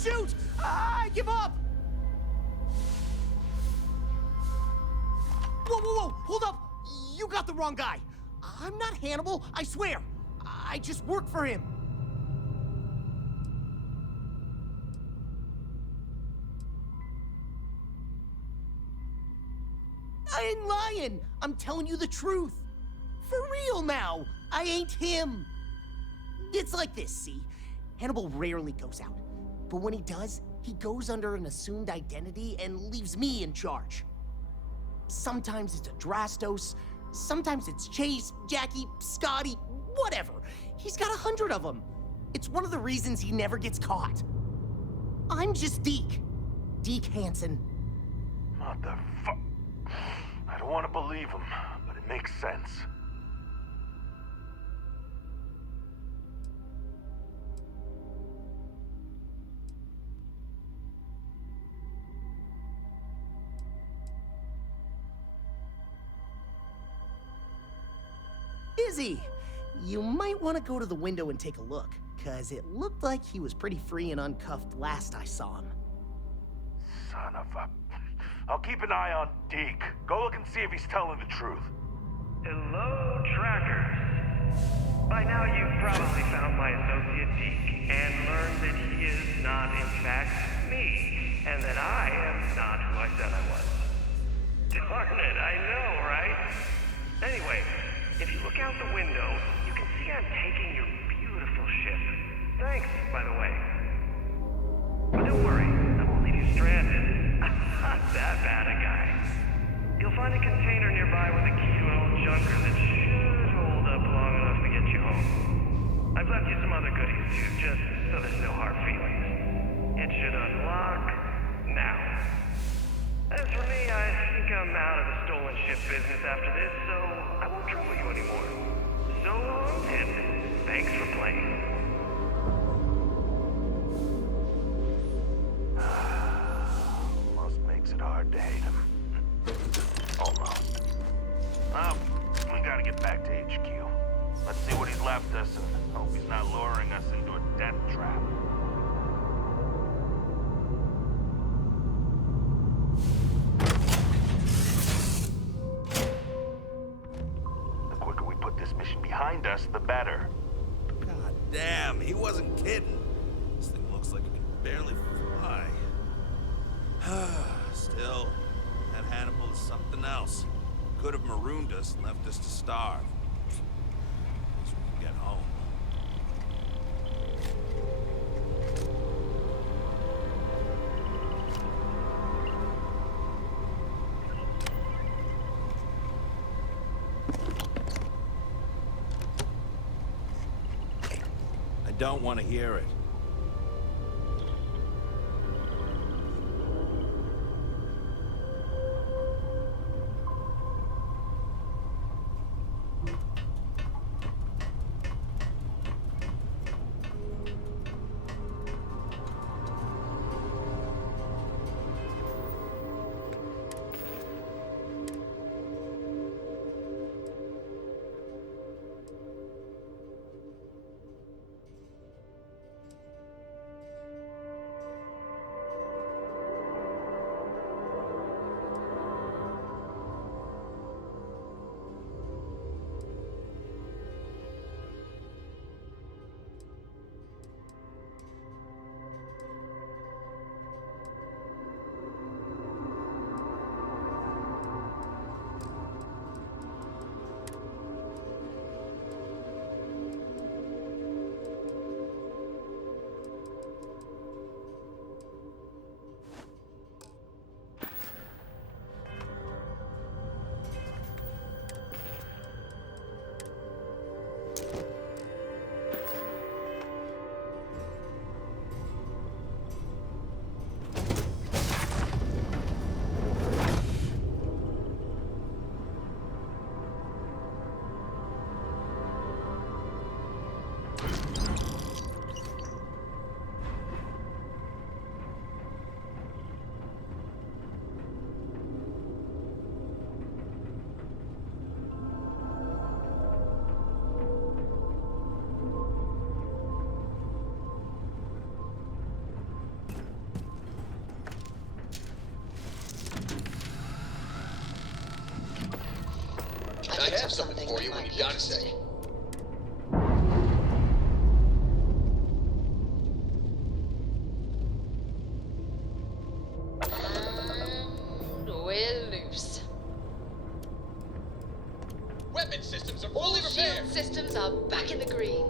Shoot! I give up! Whoa, whoa, whoa! Hold up! You got the wrong guy. I'm not Hannibal, I swear. I just work for him. lying. I'm telling you the truth. For real now. I ain't him. It's like this, see? Hannibal rarely goes out. But when he does, he goes under an assumed identity and leaves me in charge. Sometimes it's Adrastos, sometimes it's Chase, Jackie, Scotty, whatever. He's got 100 of them. It's one of the reasons he never gets caught. I'm just Deke. Deke Hansen. Motherfuck. I don't want to believe him, but it makes sense. Izzy, you might want to go to the window and take a look, cause it looked like he was pretty free and uncuffed last I saw him. Son of a... I'll keep an eye on Deke. Go look and see if he's telling the truth. Hello, trackers. By now you've probably found my associate Deke and learned that he is not in fact me, and that I am not who I said I was. Darn it, I know, right? Anyway, if you look out the window, you can see I'm taking your beautiful ship. Thanks, by the way. But don't worry, I won't leave you stranded. I'm not that bad a guy. You'll find a container nearby with a key to an old junker that should hold up long enough to get you home. I've left you some other goodies too, just so there's no hard feelings. It should unlock now. As for me, I think I'm out of the stolen ship business after this, so I won't trouble you anymore. So long, and thanks for playing. Almost makes it hard to hate him. Almost. Well, we gotta get back to HQ. Let's see what he's left us and hope he's not luring us into a death trap. Behind us, the better. God damn, he wasn't kidding. This thing looks like it can barely fly. Still, that Hannibal is something else. Could have marooned us and left us to starve. At least we can get home. I don't want to hear it. I have something for you when you're done, say. And we're loose. systems are fully repaired. Shield systems are back in the green.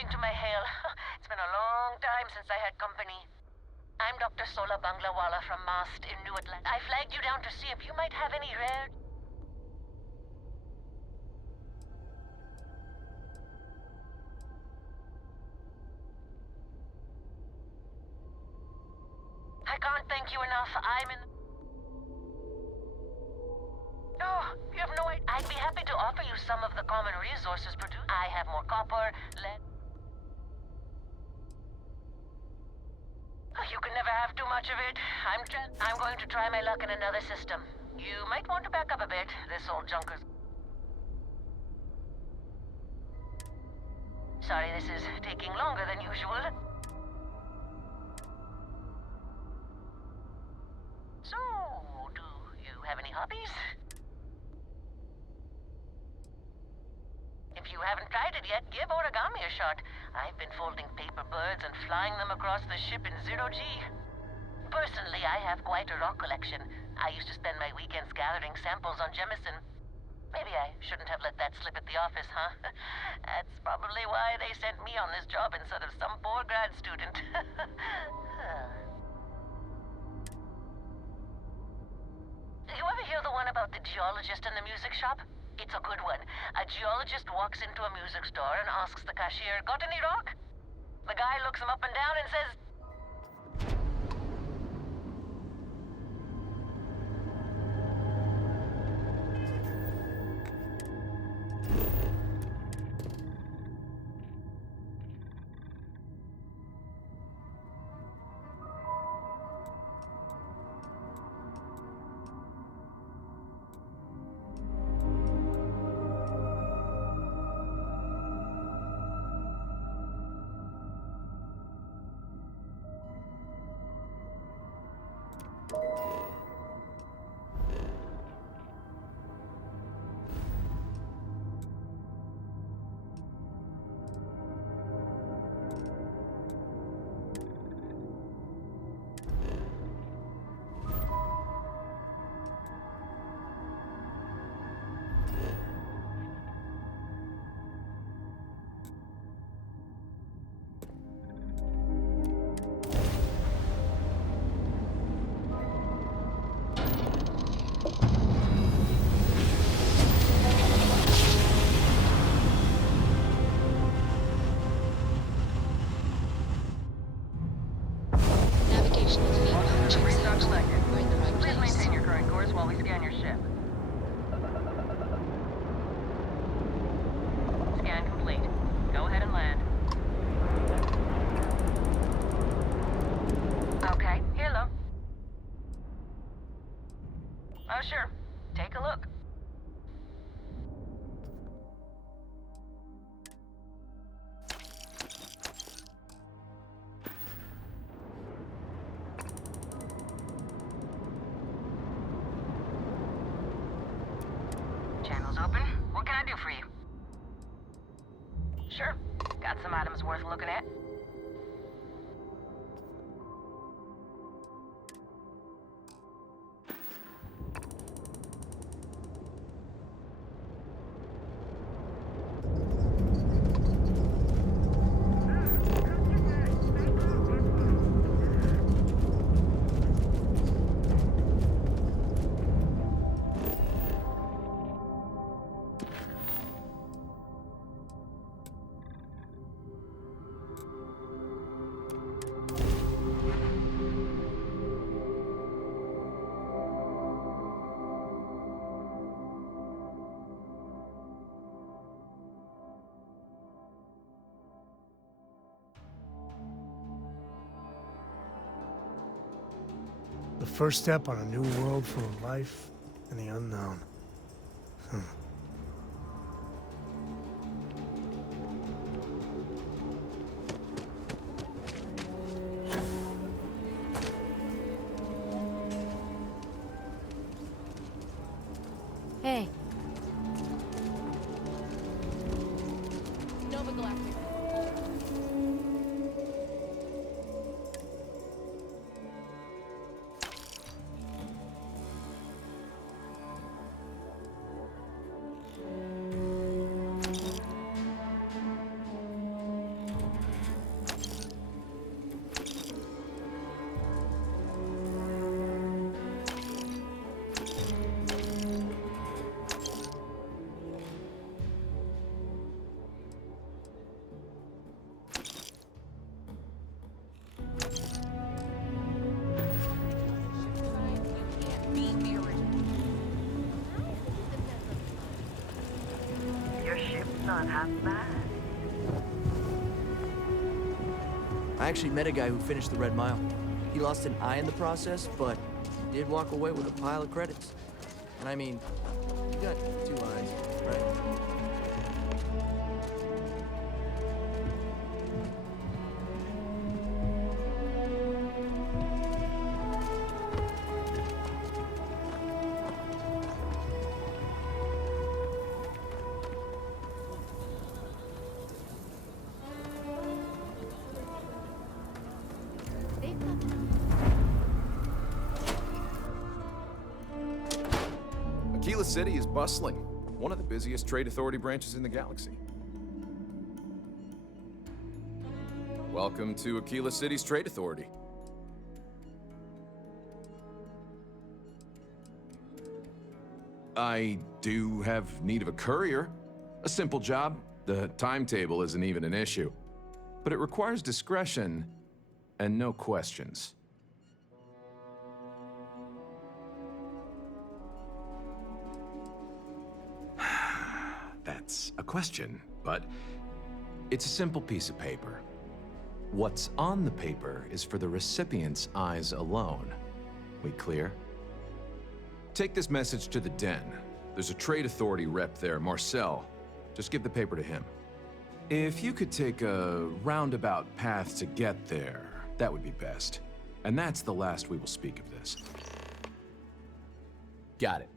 To my hail. It's been a long time since I had company. I'm Dr. Sola Banglawala from Mast in New Atlanta. I flagged you down to see if you might have any rare... I can't thank you enough. I'm in... Oh, you have no idea. I'd be happy to offer you some of the common resources produced. I have more copper, lead... You can never have too much of it. I'm going to try my luck in another system. You might want to back up a bit. This old junker's... Sorry, this is taking longer than usual. So, do you have any hobbies? If you haven't tried it yet, give origami a shot. I've been folding paper birds and flying them across the ship in zero-G. Personally, I have quite a rock collection. I used to spend my weekends gathering samples on Jemison. Maybe I shouldn't have let that slip at the office, huh? That's probably why they sent me on this job instead of some poor grad student. You ever hear the one about the geologist in the music shop? It's a good one. A geologist walks into a music store and asks the cashier, "Got any rock?" The guy looks him up and down and says, Navigation is being check "Restock selected. We're in the right Please place. maintain your current course while we scan your ship." Scan complete. Go ahead and land. Okay, hello. Oh, sure. Take a look. some items worth looking at. The first step on a new world full of life and the unknown. Hey. Your ship's not half bad. I actually met a guy who finished the Red Mile. He lost an eye in the process, but he did walk away with a pile of credits. And I mean, you got 2 eyes, right? Aquila City is bustling, one of the busiest trade authority branches in the galaxy. Welcome to Aquila City's trade authority. I do have need of a courier. A simple job. The timetable isn't even an issue. But it requires discretion and no questions. That's a question, but it's a simple piece of paper. What's on the paper is for the recipient's eyes alone. We clear? Take this message to the Den. There's a trade authority rep there, Marcel. Just give the paper to him. If you could take a roundabout path to get there, that would be best. And that's the last we will speak of this. Got it.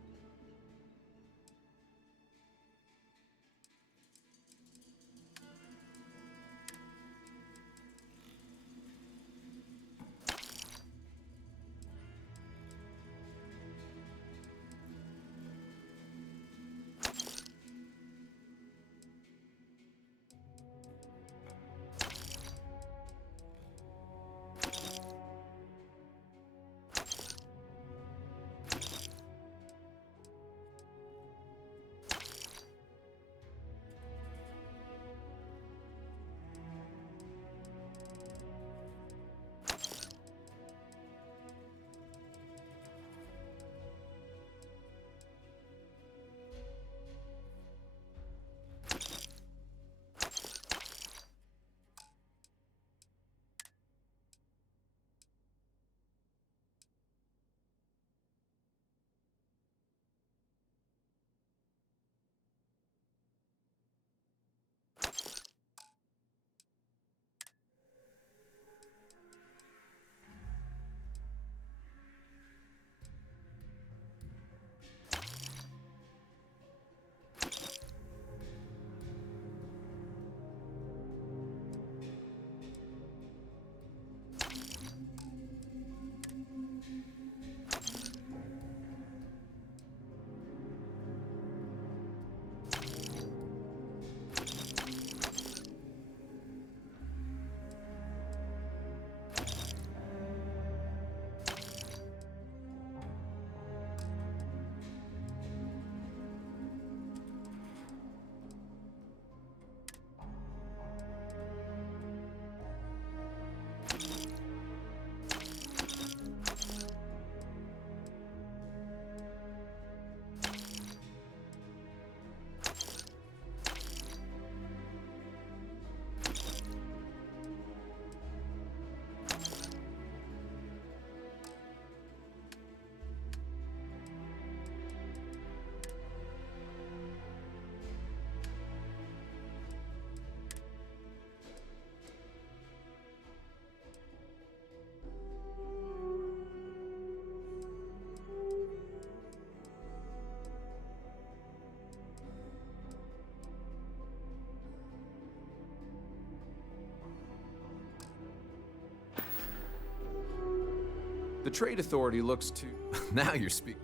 The Trade Authority looks to... Now you're speaking.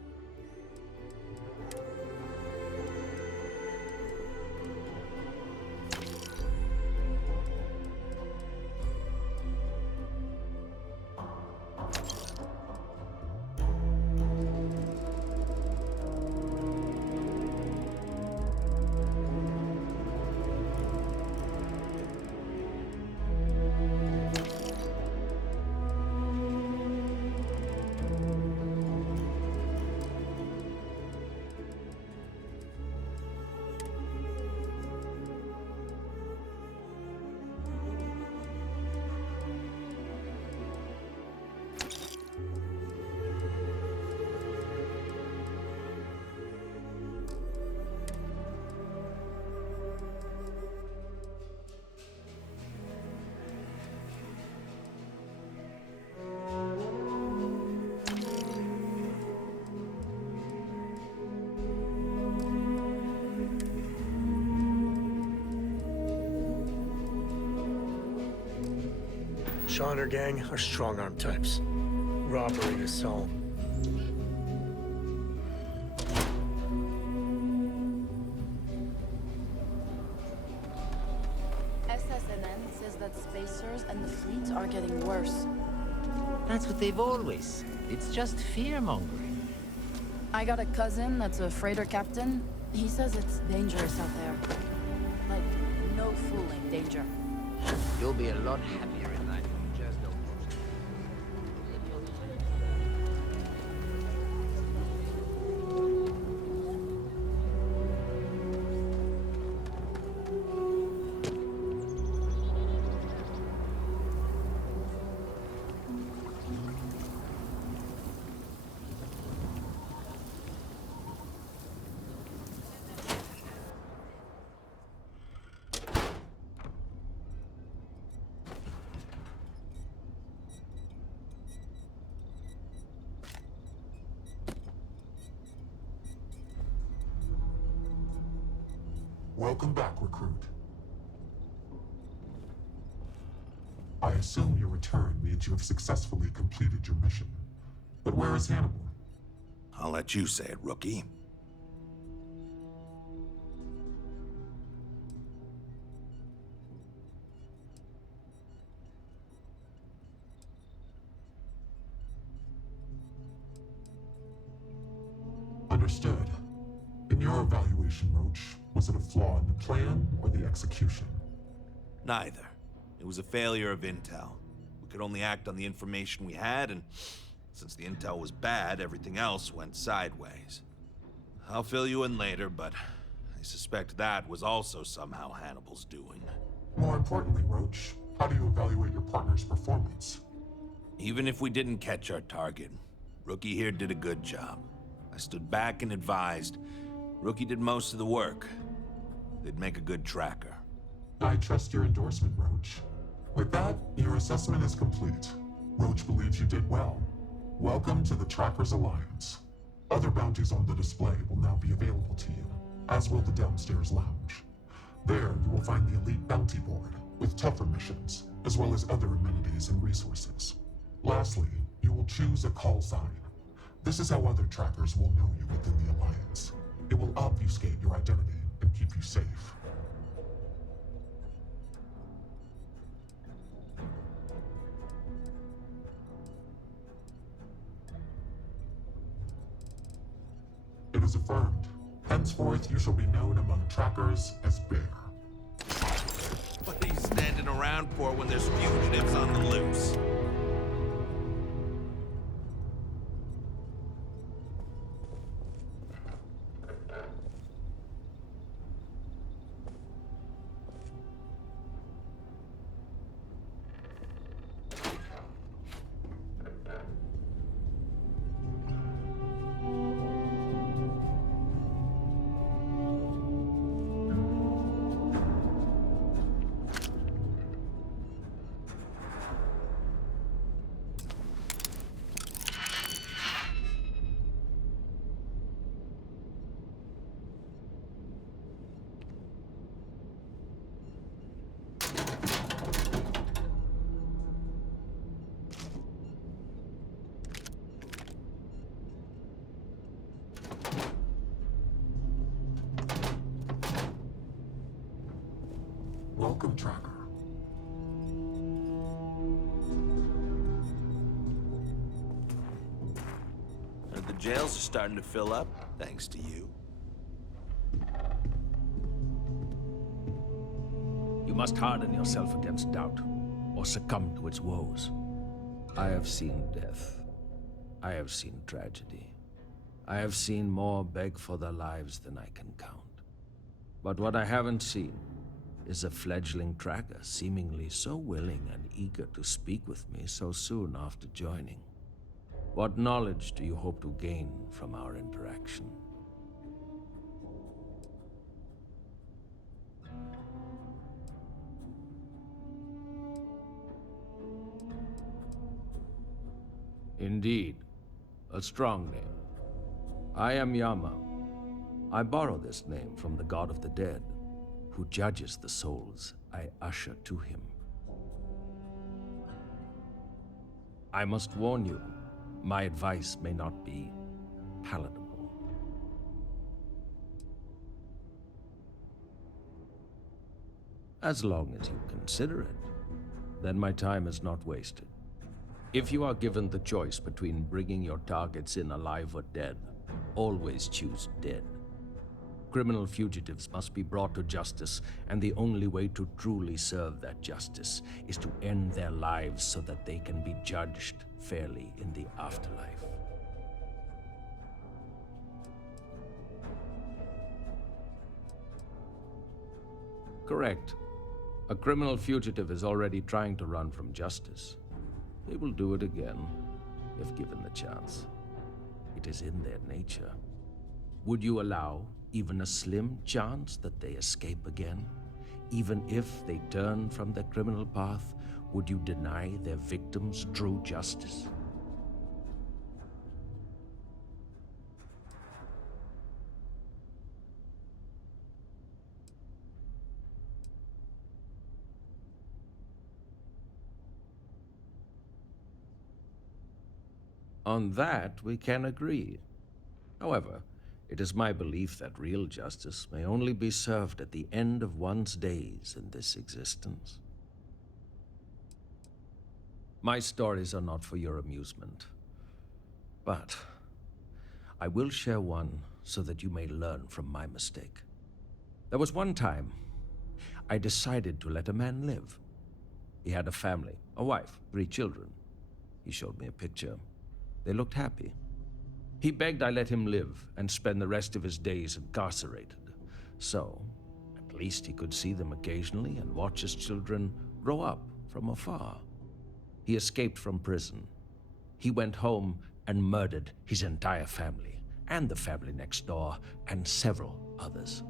Shaw and her gang are strong-arm types. Robbery, assault. SSNN says that spacers and the fleet are getting worse. That's what they've always said. It's just fear-mongering. I got a cousin that's a freighter captain. He says it's dangerous out there. Like, no fooling danger. You'll be a lot happier in life if you just don't push it. Welcome back, recruit. I assume your return means you have successfully completed your mission. But where is Hannibal? I'll let you say it, rookie. Understood. In your evaluation, Roach, was it a flaw in the plan or the execution? Neither. It was a failure of intel. We could only act on the information we had, and since the intel was bad, everything else went sideways. I'll fill you in later, but I suspect that was also somehow Hannibal's doing. More importantly, Roach, how do you evaluate your partner's performance? Even if we didn't catch our target, Rookie here did a good job. I stood back and advised. Rookie did most of the work. They'd make a good tracker. I trust your endorsement, Roach. With that, your assessment is complete. Roach believes you did well. Welcome to the Trackers Alliance. Other bounties on the display will now be available to you, as will the downstairs lounge. There, you will find the Elite Bounty Board, with tougher missions, as well as other amenities and resources. Lastly, you will choose a call sign. This is how other trackers will know you within the Alliance. It will obfuscate your identity and keep you safe. It is affirmed. Henceforth, you shall be known among trackers as Bear. What are you standing around for when there's fugitives on the loose? Welcome, Tracker. The jails are starting to fill up, thanks to you. You must harden yourself against doubt, or succumb to its woes. I have seen death. I have seen tragedy. I have seen more beg for their lives than I can count. But what I haven't seen is a fledgling tracker seemingly so willing and eager to speak with me so soon after joining. What knowledge do you hope to gain from our interaction? Indeed, a strong name. I am Yama. I borrow this name from the god of the dead, who judges the souls I usher to him. I must warn you, my advice may not be palatable. As long as you consider it, then my time is not wasted. If you are given the choice between bringing your targets in alive or dead, always choose dead. Criminal fugitives must be brought to justice, and the only way to truly serve that justice is to end their lives so that they can be judged fairly in the afterlife. Correct. A criminal fugitive is already trying to run from justice. They will do it again, if given the chance. It is in their nature. Would you allow even a slim chance that they escape again? Even if they turn from their criminal path, would you deny their victims true justice? On that, we can agree. However, it is my belief that real justice may only be served at the end of one's days in this existence. My stories are not for your amusement, but I will share one so that you may learn from my mistake. There was one time I decided to let a man live. He had a family, a wife, 3 children. He showed me a picture. They looked happy. He begged I let him live and spend the rest of his days incarcerated. So, at least he could see them occasionally and watch his children grow up from afar. He escaped from prison. He went home and murdered his entire family, and the family next door, and several others.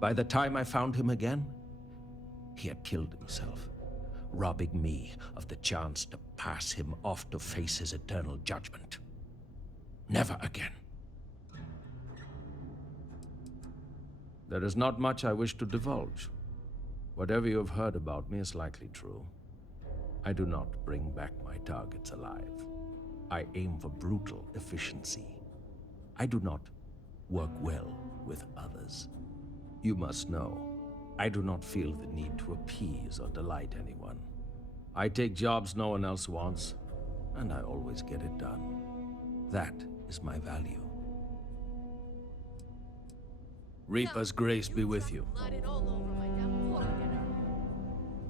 By the time I found him again, he had killed himself, robbing me of the chance to pass him off to face his eternal judgment. Never again. There is not much I wish to divulge. Whatever you have heard about me is likely true. I do not bring back my targets alive. I aim for brutal efficiency. I do not work well with others. You must know, I do not feel the need to appease or delight anyone. I take jobs no one else wants, and I always get it done. That is my value. Reaper's grace be with you.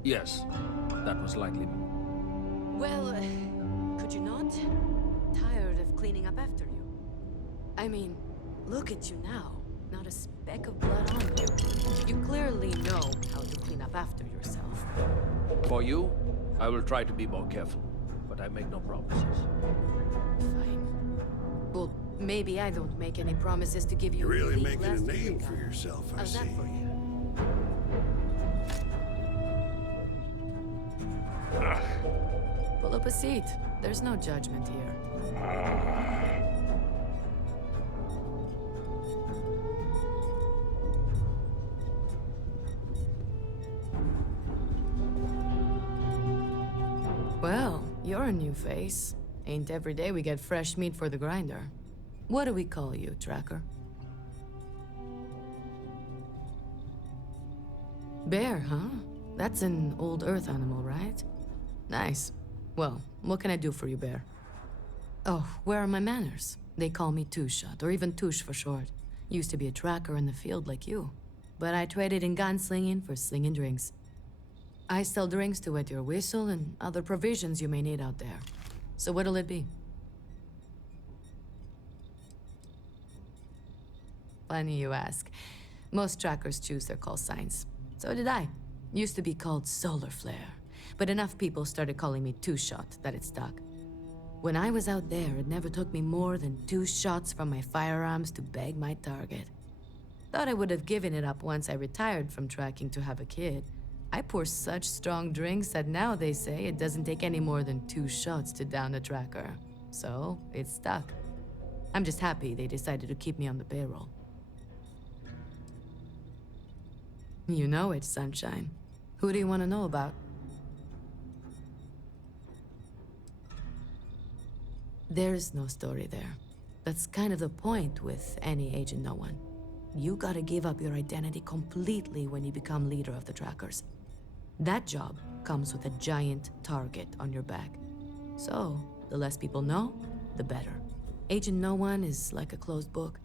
Yes, that was likely. Well, could you not? Tired of cleaning up after you. I mean, look at you now. Not a speck of blood on you. You clearly know how to clean up after yourself. For you, I will try to be more careful, but I make no promises. Fine. Well, maybe I don't make any promises to give you. You're really the making a last name thing. for yourself, I How's see. that for you? Pull up a seat. There's no judgment here. Well, you're a new face. Ain't every day we get fresh meat for the grinder. What do we call you, Tracker? Bear, huh? That's an old Earth animal, right? Nice. Well, what can I do for you, Bear? Oh, where are my manners? They call me Two-Shot, or even Touche for short. Used to be a tracker in the field like you. But I traded in gunslinging for slinging drinks. I sell drinks to wet your whistle and other provisions you may need out there. So what'll it be? Funny you ask. Most trackers choose their call signs. So did I. Used to be called Solar Flare, but enough people started calling me Two-Shot that it stuck. When I was out there, it never took me more than 2 shots from my firearms to bag my target. Thought I would have given it up once I retired from tracking to have a kid. I pour such strong drinks that now they say it doesn't take any more than 2 shots to down a tracker. So, it stuck. I'm just happy they decided to keep me on the payroll. You know it, Sunshine. Who do you want to know about? There's no story there. That's kind of the point with any Agent No One. You gotta give up your identity completely when you become leader of the trackers. That job comes with a giant target on your back. So, the less people know, the better. Agent No One is like a closed book.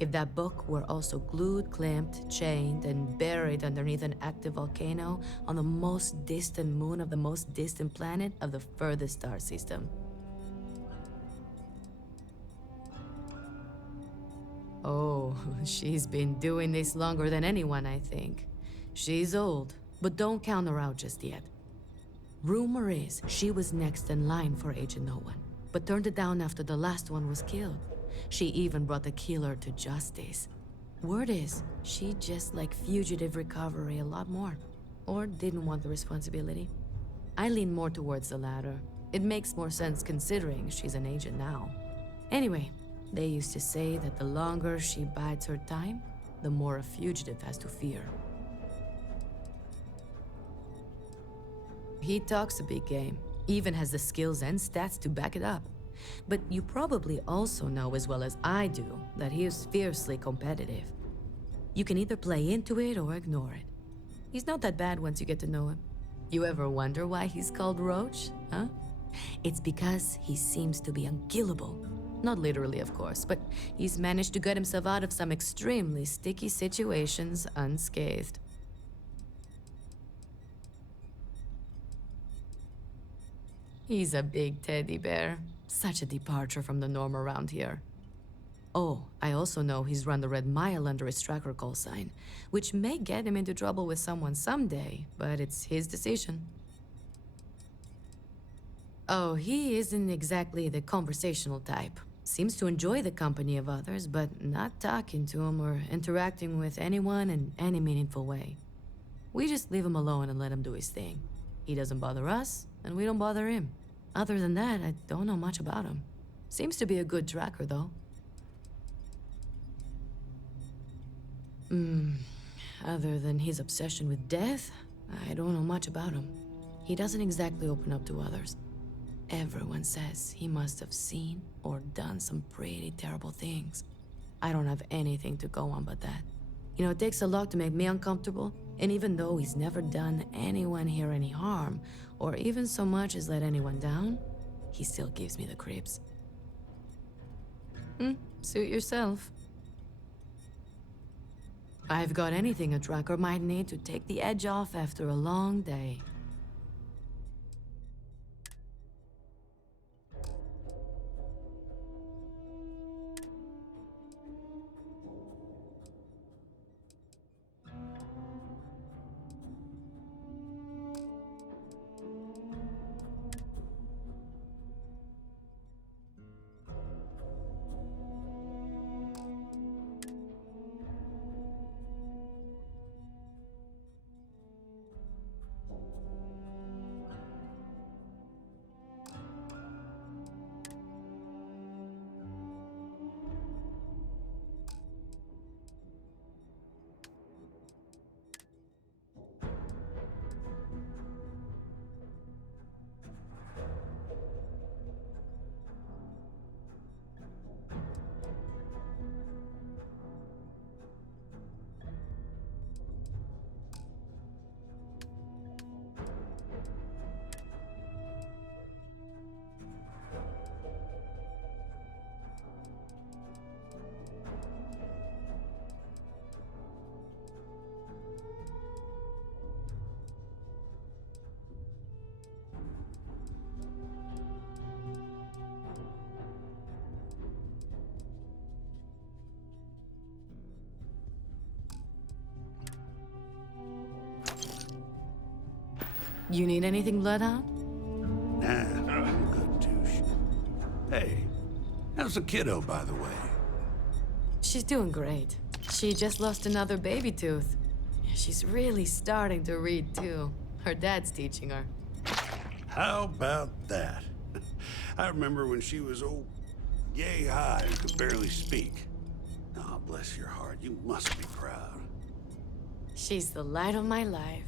If that book were also glued, clamped, chained, and buried underneath an active volcano on the most distant moon of the most distant planet of the furthest star system. Oh, she's been doing this longer than anyone, I think. She's old, but don't count her out just yet. Rumor is she was next in line for Agent No One, but turned it down after the last one was killed. She even brought the killer to justice. Word is, she just liked fugitive recovery a lot more, or didn't want the responsibility. I lean more towards the latter. It makes more sense considering she's an agent now. Anyway, they used to say that the longer she bides her time, the more a fugitive has to fear. He talks a big game, even has the skills and stats to back it up. But you probably also know as well as I do that he is fiercely competitive. You can either play into it or ignore it. He's not that bad once you get to know him. You ever wonder why he's called Roach, huh? It's because he seems to be unkillable. Not literally, of course, but he's managed to get himself out of some extremely sticky situations unscathed. He's a big teddy bear. Such a departure from the norm around here. Oh, I also know he's run the Red Mile under his tracker call sign, which may get him into trouble with someone someday, but it's his decision. Oh, he isn't exactly the conversational type. Seems to enjoy the company of others, but not talking to them or interacting with anyone in any meaningful way. We just leave him alone and let him do his thing. He doesn't bother us, and we don't bother him. Other than that, I don't know much about him. Seems to be a good tracker, though. Other than his obsession with death, I don't know much about him. He doesn't exactly open up to others. Everyone says he must have seen or done some pretty terrible things. I don't have anything to go on but that. You know, it takes a lot to make me uncomfortable, and even though he's never done anyone here any harm, or even so much as let anyone down, he still gives me the creeps. Suit yourself. I've got anything a tracker might need to take the edge off after a long day. You need anything, Bloodhound? Nah, I'm good, douche. Hey, how's the kiddo, by the way? She's doing great. She just lost another baby tooth. She's really starting to read, too. Her dad's teaching her. How about that? I remember when she was yay high and could barely speak. Oh, bless your heart. You must be proud. She's the light of my life.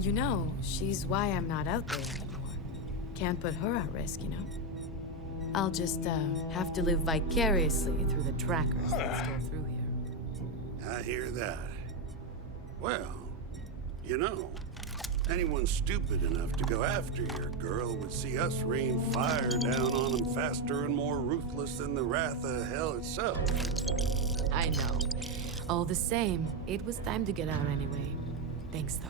You know, she's why I'm not out there anymore. Can't put her at risk, you know? I'll just, have to live vicariously through the trackers that stole through here. I hear that. Well, you know, anyone stupid enough to go after your girl would see us rain fire down on them faster and more ruthless than the wrath of hell itself. I know. All the same, it was time to get out anyway. Thanks, though.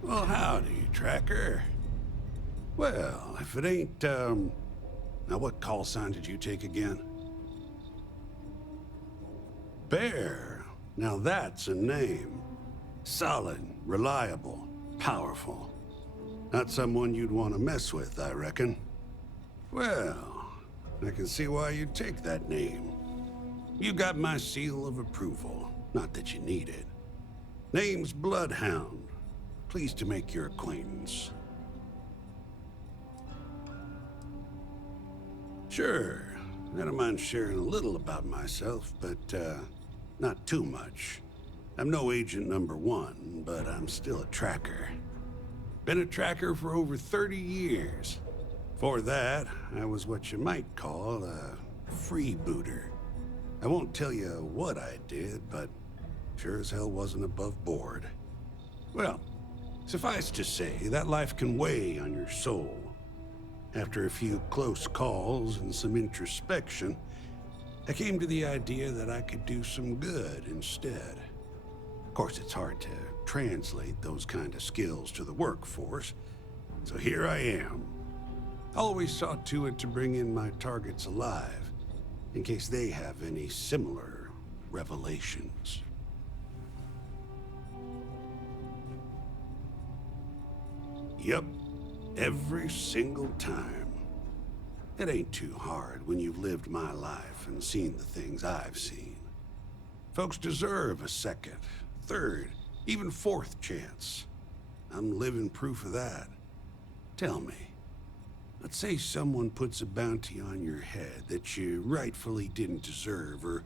Well, howdy, Tracker. Well, if it ain't, now what call sign did you take again? Bear. Now that's a name. Solid, reliable, powerful. Not someone you'd want to mess with, I reckon. Well, I can see why you'd take that name. You got my seal of approval. Not that you need it. Name's Bloodhound. Pleased to make your acquaintance. Sure, I don't mind sharing a little about myself, but, not too much. I'm no agent #1, but I'm still a tracker. Been a tracker for over 30 years. Before that, I was what you might call a freebooter. I won't tell you what I did, but sure as hell wasn't above board. Well, suffice to say, that life can weigh on your soul. After a few close calls and some introspection, I came to the idea that I could do some good instead. Of course, it's hard to translate those kind of skills to the workforce, so here I am. Always saw to it to bring in my targets alive, in case they have any similar revelations. Yep, every single time. It ain't too hard when you've lived my life and seen the things I've seen. Folks deserve a second, third, even fourth chance. I'm living proof of that. Tell me, let's say someone puts a bounty on your head that you rightfully didn't deserve, or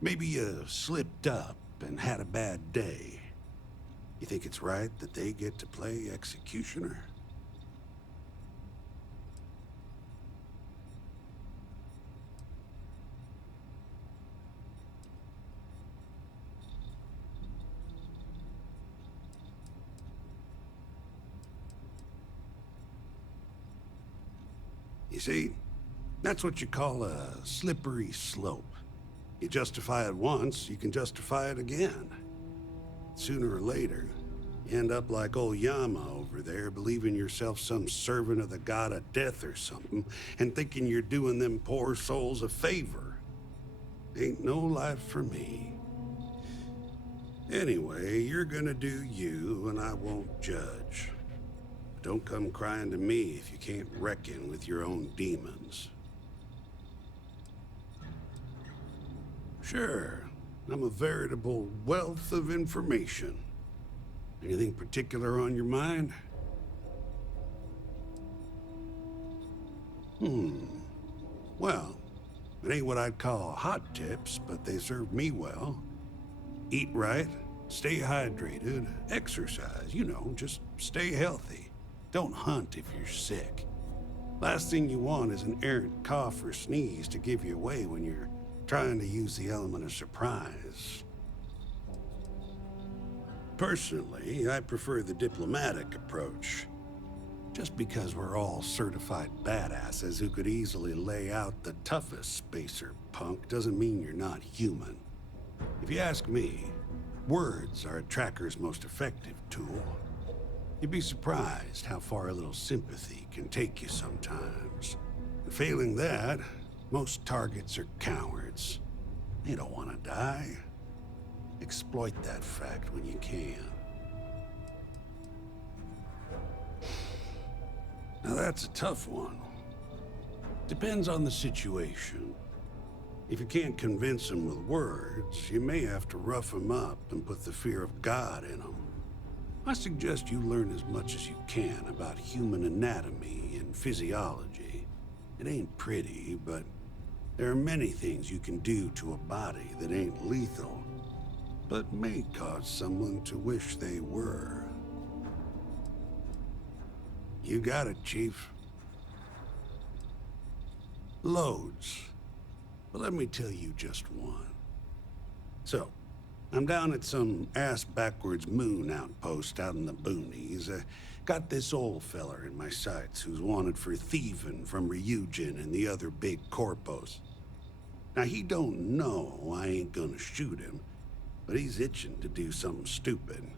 maybe you slipped up and had a bad day. You think it's right that they get to play executioner? You see, that's what you call a slippery slope. You justify it once, you can justify it again. Sooner or later, you end up like old Yama over there, believing yourself some servant of the god of death or something, and thinking you're doing them poor souls a favor. Ain't no life for me. Anyway, you're gonna do you, and I won't judge. Don't come crying to me if you can't reckon with your own demons. Sure, I'm a veritable wealth of information. Anything particular on your mind? Well, it ain't what I'd call hot tips, but they serve me well. Eat right, stay hydrated, exercise, you know, just stay healthy. Don't hunt if you're sick. Last thing you want is an errant cough or sneeze to give you away when you're trying to use the element of surprise. Personally, I prefer the diplomatic approach. Just because we're all certified badasses who could easily lay out the toughest spacer punk doesn't mean you're not human. If you ask me, words are a tracker's most effective tool. You'd be surprised how far a little sympathy can take you sometimes. And failing that, most targets are cowards. They don't want to die. Exploit that fact when you can. Now that's a tough one. Depends on the situation. If you can't convince them with words, you may have to rough them up and put the fear of God in them. I suggest you learn as much as you can about human anatomy and physiology. It ain't pretty, but there are many things you can do to a body that ain't lethal, but may cause someone to wish they were. You got it, Chief. Loads. But let me tell you just one. So, I'm down at some ass-backwards moon outpost out in the boonies. Got this old feller in my sights who's wanted for thieving from Ryujin and the other big corpos. Now, he don't know I ain't gonna shoot him, but he's itching to do something stupid.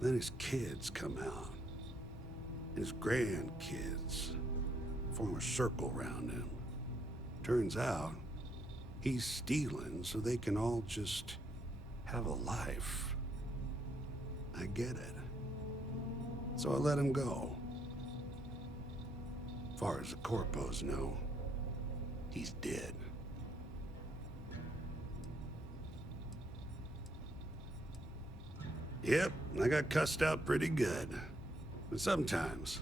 Then his kids come out. His grandkids form a circle around him. Turns out, he's stealing so they can all just have a life. I get it. So I let him go. Far as the corpos know, he's dead. Yep, I got cussed out pretty good. But sometimes,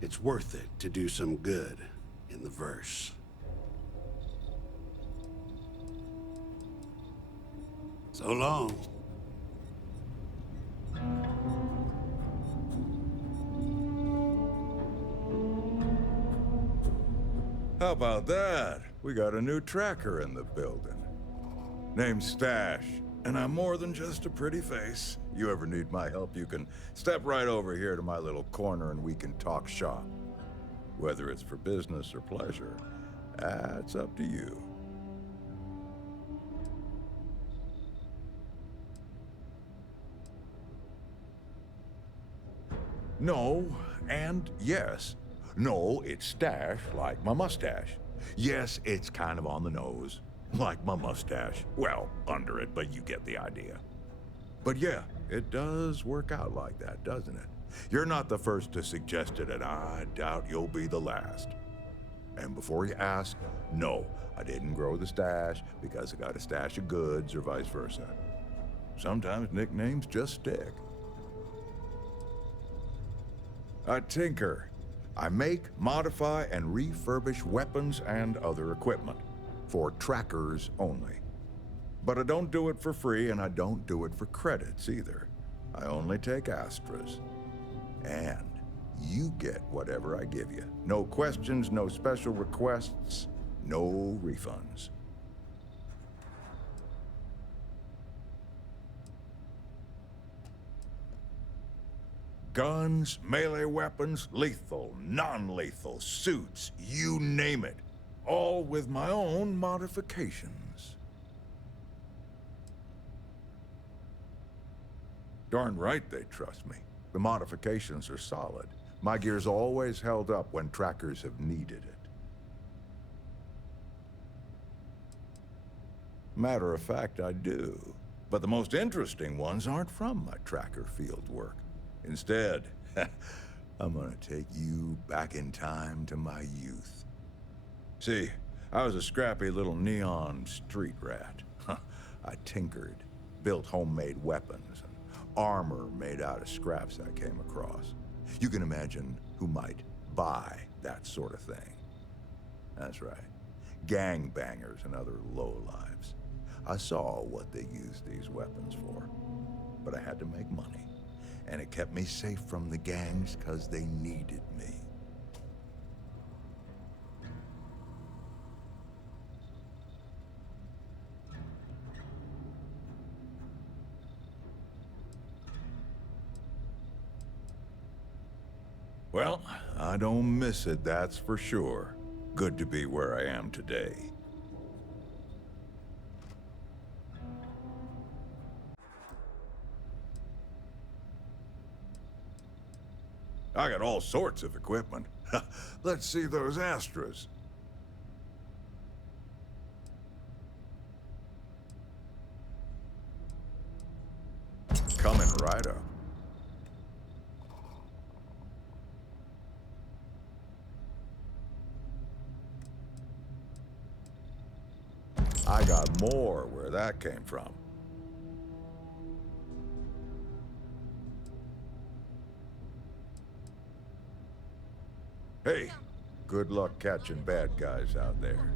it's worth it to do some good in the verse. So long. How about that? We got a new tracker in the building. Name's Stash, and I'm more than just a pretty face. You ever need my help, you can step right over here to my little corner and we can talk shop. Whether it's for business or pleasure, that's up to you. No, and yes. No, it's Stash, like my mustache. Yes, it's kind of on the nose, like my mustache. Well, under it, but you get the idea. But yeah, it does work out like that, doesn't it? You're not the first to suggest it, and I doubt you'll be the last. And before you ask, no, I didn't grow the stash because I got a stash of goods or vice versa. Sometimes nicknames just stick. I tinker. I make, modify, and refurbish weapons and other equipment. For trackers only. But I don't do it for free, and I don't do it for credits either. I only take Astras. And you get whatever I give you. No questions, no special requests, no refunds. Guns, melee weapons, lethal, non-lethal, suits, you name it. All with my own modifications. Darn right they trust me. The modifications are solid. My gear's always held up when trackers have needed it. Matter of fact, I do. But the most interesting ones aren't from my tracker field work. Instead, I'm gonna take you back in time to my youth. See, I was a scrappy little neon street rat. I tinkered, built homemade weapons, and armor made out of scraps I came across. You can imagine who might buy that sort of thing. That's right, gangbangers and other lowlives. I saw what they used these weapons for, but I had to make money. And it kept me safe from the gangs because they needed me. Well, I don't miss it, that's for sure. Good to be where I am today. I got all sorts of equipment. Let's see those Astras. right up. I got more where that came from. Hey, good luck catching bad guys out there.